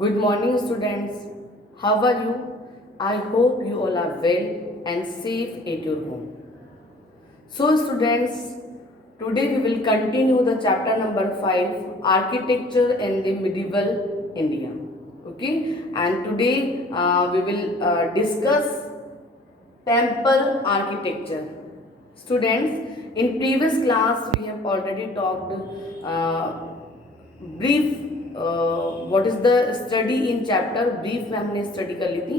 Good morning, students. How are you? I hope you all are well and safe at your home. So, students, today we will continue the chapter number 5, Architecture in the Medieval India. Okay, and today we will discuss temple architecture. Students, in previous class we have already talked brief what is the study in chapter brief में हमने study कर ली थी.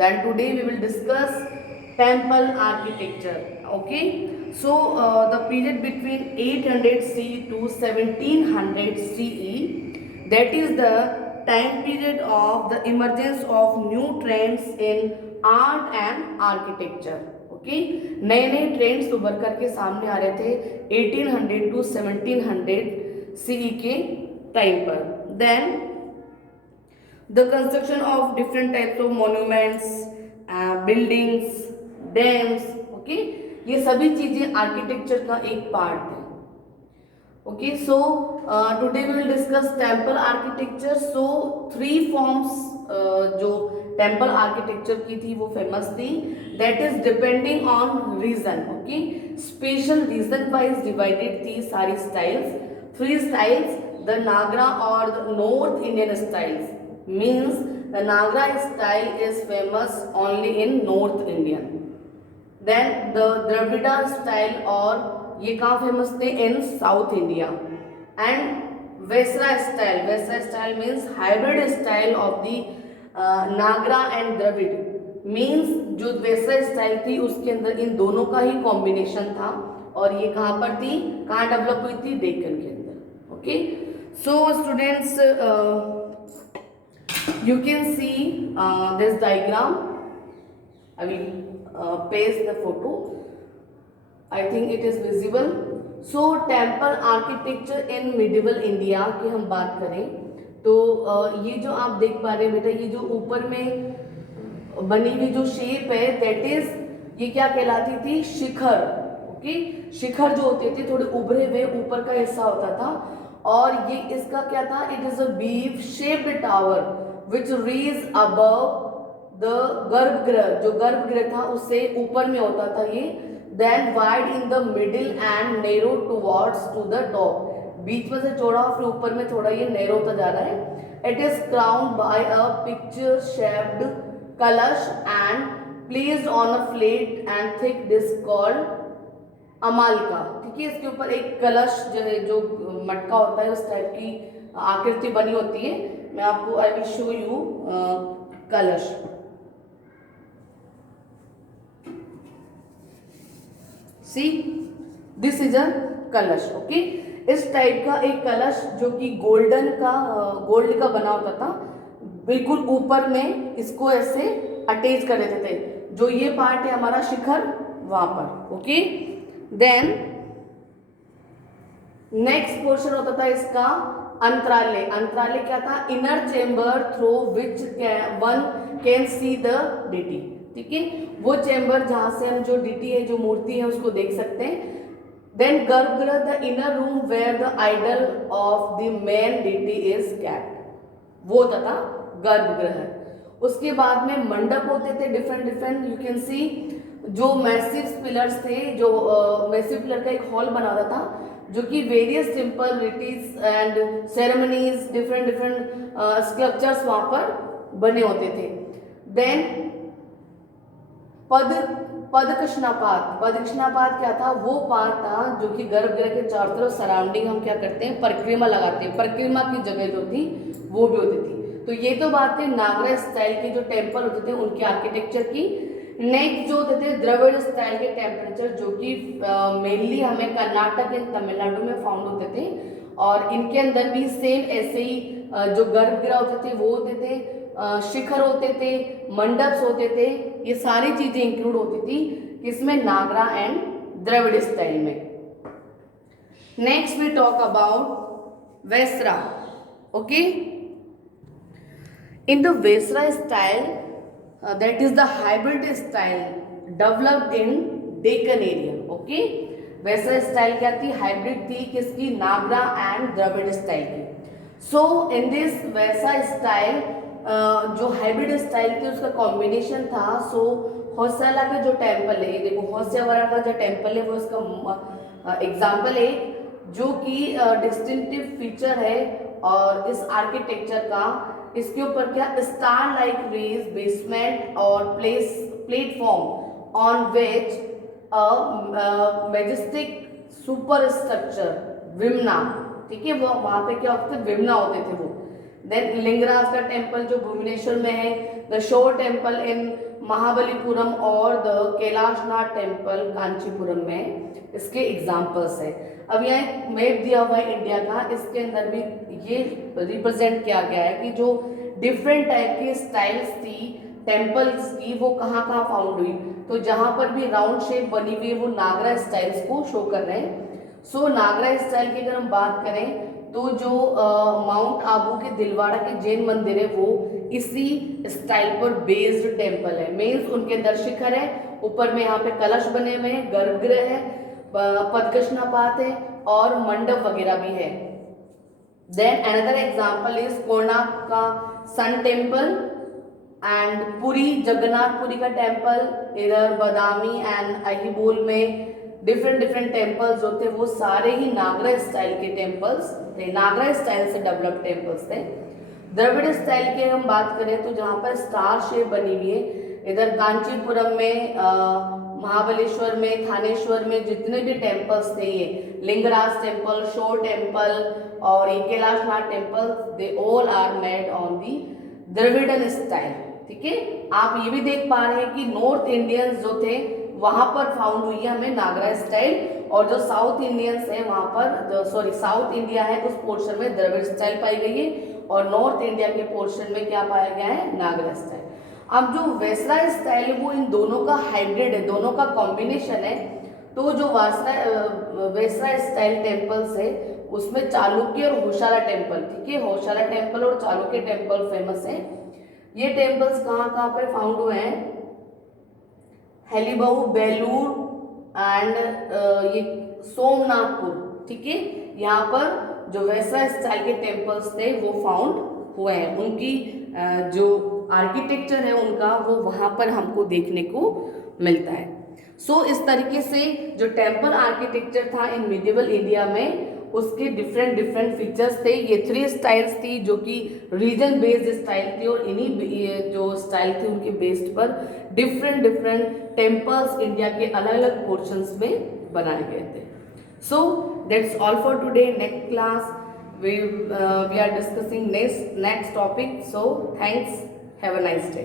Then today we will discuss temple architecture. Okay, so the period between 800 CE to 1700 CE, that is the time period of the emergence of new trends in art and architecture. Okay, नए नए trends उभर करके सामने आ रहे थे 1800 to 1700 सीई के time पर. Then the construction of different types of monuments, buildings, dams. Okay, ये सभी चीजें आर्किटेक्चर का एक पार्ट है. Okay, so today we will discuss temple architecture. So 3 forms जो टेम्पल आर्किटेक्चर की थी वो फेमस थी. That is depending on region. Okay, special region wise divided थी सारी स्टाइल्स. 3 स्टाइल्स, द नागरा और the north Indian styles, means the Nagara style is famous only in North Indian. Then the Dravida style, और ये कहाँ फेमस थे? In South India. And Vesara style means hybrid style of the Nagara and Dravida. Means जो Vesara style थी उसके अंदर इन दोनों का ही कॉम्बिनेशन था. और ये कहाँ पर थी, कहाँ डेवलप हुई थी? डेक्कन के अंदर. Okay, so students, you can see this diagram. I will paste the photo. I think it is visible. So temple architecture in medieval India की हम बात करें तो ये जो आप देख पा रहे हैं बेटा, ये जो ऊपर में बनी हुई जो शेप है, दैट इज, ये क्या कहलाती थी? शिखर. ओके, शिखर जो होते थे थोड़े उभरे हुए ऊपर का हिस्सा होता था. और ये इसका क्या था? It is a beehive shaped tower which rises above the garbhagriha. जो गर्भगृह था उससे ऊपर में होता था ये. Then wide in the middle and narrow towards to the top. बीच में से चौड़ा फिर ऊपर में थोड़ा ये नैरो होता जा रहा है. It is crowned by a picture shaped kalash and placed on a flat and thick disc called amalaka. ठीक है, इसके ऊपर एक कलश जो मटका होता है उस टाइप की आकृति बनी होती है. मैं आपको आई विल शो यू कलश. सी, दिस इज अ कलश. ओके, इस टाइप का एक कलश जो कि गोल्ड का बना होता था. बिल्कुल ऊपर में इसको ऐसे अटैच कर देते थे. जो ये पार्ट है हमारा शिखर, वहां पर. ओके, देन नेक्स्ट पोर्शन होता था इसका अंतरालय. अंतरालय क्या था? Inner chamber through which one can see the deity. ठीक है, वो चेंबर जहां से हम जो डिटी है, जो मूर्ति है, उसको देख सकते हैं. Then garbhagriha, the inner room where the idol of the main deity is kept. वो होता था गर्भगृह. उसके बाद में मंडप होते थे डिफरेंट. यू कैन सी जो मैसिव पिलर्स थे, जो मैसिव पिलर का एक हॉल बना हुआ था जो कि various temple rites and ceremonies, different sculptures वहां पर बने होते थे. देन पदकृष्णापात क्या था? वो पार्ट था जो कि गर्भगृह के चारों तरफ सराउंडिंग हम क्या करते हैं? परिक्रमा लगाते हैं. परिक्रमा की जगह जो थी वो भी होती थी. तो ये तो बात है नागरा स्टाइल के जो टेम्पल होते थे उनके आर्किटेक्चर की. नेक्स्ट जो होते थे द्रविड़ स्टाइल के टेम्परेचर, जो कि मेनली हमें कर्नाटक एंड तमिलनाडु में फाउंड होते थे. और इनके अंदर भी सेम ऐसे ही जो गर्भगृह होते थे वो होते थे, शिखर होते थे, मंडप्स होते थे. ये सारी चीजें इंक्लूड होती थी इसमें नागरा एंड द्रविड़ स्टाइल में. Next we talk about Vesara. Okay, in the Vesra style, that is the hybrid style developed in Deccan area. Okay, Vesra style क्या थी? हाइब्रिड थी. किसकी? नागरा एंड द्रविड़ स्टाइल की. सो इन दिस वैसा स्टाइल जो हाइब्रिड स्टाइल थी उसका कॉम्बिनेशन था। सो होयसला का जो टेम्पल है, ये देखो होयसला का जो टेम्पल है वो इसका एग्जाम्पल है जो कि डिस्टिंक्टिव फीचर है। और इस आर्किटेक्चर का इसके ऊपर क्या स्टार लाइक रेज बेसमेंट और platform on which majestic superstructure vimana, ठीक है, वो वहां पे क्या होते थे, विमना होते थे वो। देन लिंगराज का टेम्पल जो भुवनेश्वर में है, the shore temple in Mahabalipuram और द कैलाशनाथ टेम्पल कांचीपुरम में इसके एग्जाम्पल्स है। अब यहाँ एक मैप दिया हुआ है इंडिया का, इसके अंदर भी ये रिप्रेजेंट किया गया है कि जो डिफरेंट टाइप की स्टाइल्स थी टेम्पल्स की वो कहाँ कहाँ फाउंड हुई। तो जहाँ पर भी राउंड शेप बनी हुई है वो नागरा स्टाइल्स को शो कर रहे हैं। सो नागरा स्टाइल की अगर हम बात करें तो जो माउंट आबू के दिलवाड़ा के जैन मंदिर है वो इसी स्टाइल पर बेस्ड टेम्पल है। मीन्स उनके अंदर शिखर है, ऊपर में यहाँ पे कलश बने हुए हैं, गर्भगृह है, पदकृष्णापात है और मंडप वगैरह भी है। Then another example is Konark का sun temple and Puri Jagannathpuri का टेम्पल, इधर बदामी एंड अहिबोल में डिफरेंट टेम्पल्स जो थे वो सारे ही नागरा स्टाइल के टेम्पल्स थे, नागरा स्टाइल से डेवलप टेम्पल्स थे। द्रविड़ स्टाइल की हम बात करें तो जहाँ पर स्टार शेप बनी हुई है, इधर कांचीपुरम में, महाबलेश्वर में, थानेश्वर में जितने भी टेम्पल्स थे, ये लिंगराज टेम्पल, शोर टेम्पल और ये Kailashnath temple, they all are made on the Dravidian style. ठीक है, आप ये भी देख पा रहे हैं कि नॉर्थ इंडियंस जो थे वहां पर फाउंड हुई है हमें नागरा स्टाइल, और जो साउथ इंडियंस है वहां पर, सॉरी साउथ इंडिया है उस पोर्शन में द्रविड़ स्टाइल पाई गई है और नॉर्थ इंडिया के पोर्शन में क्या पाया गया है, नागरा स्टाइल। अब जो वेसरा स्टाइल है वो इन दोनों का हाइब्रिड है, दोनों का कॉम्बिनेशन है। तो जो वेसरा स्टाइल टेम्पल्स है उसमें चालुक्य और होशाला टेम्पल, ठीक है, होशाला टेम्पल और चालुक्य टेम्पल फेमस है। ये टेम्पल्स कहाँ कहाँ पे फाउंड हुए हैं, हेलीबहू, बेलूर एंड ये सोमनाथपुर, ठीक है, यहाँ पर जो वैसा स्टाइल के टेम्पल्स थे वो फाउंड हुए हैं। उनकी जो आर्किटेक्चर है उनका वो वहाँ पर हमको देखने को मिलता है। सो इस तरीके से जो टेम्पल आर्किटेक्चर था इन मिडिवल इंडिया में उसके डिफरेंट फीचर्स थे। ये 3 स्टाइल्स थी जो कि रीजन बेस्ड स्टाइल थी और इन्हीं जो स्टाइल थी उनके बेस्ड पर डिफरेंट टेम्पल्स इंडिया के अलग अलग पोर्शंस में बनाए गए थे। So that's all for today. Next class we are discussing next topic. So thanks, have a nice day.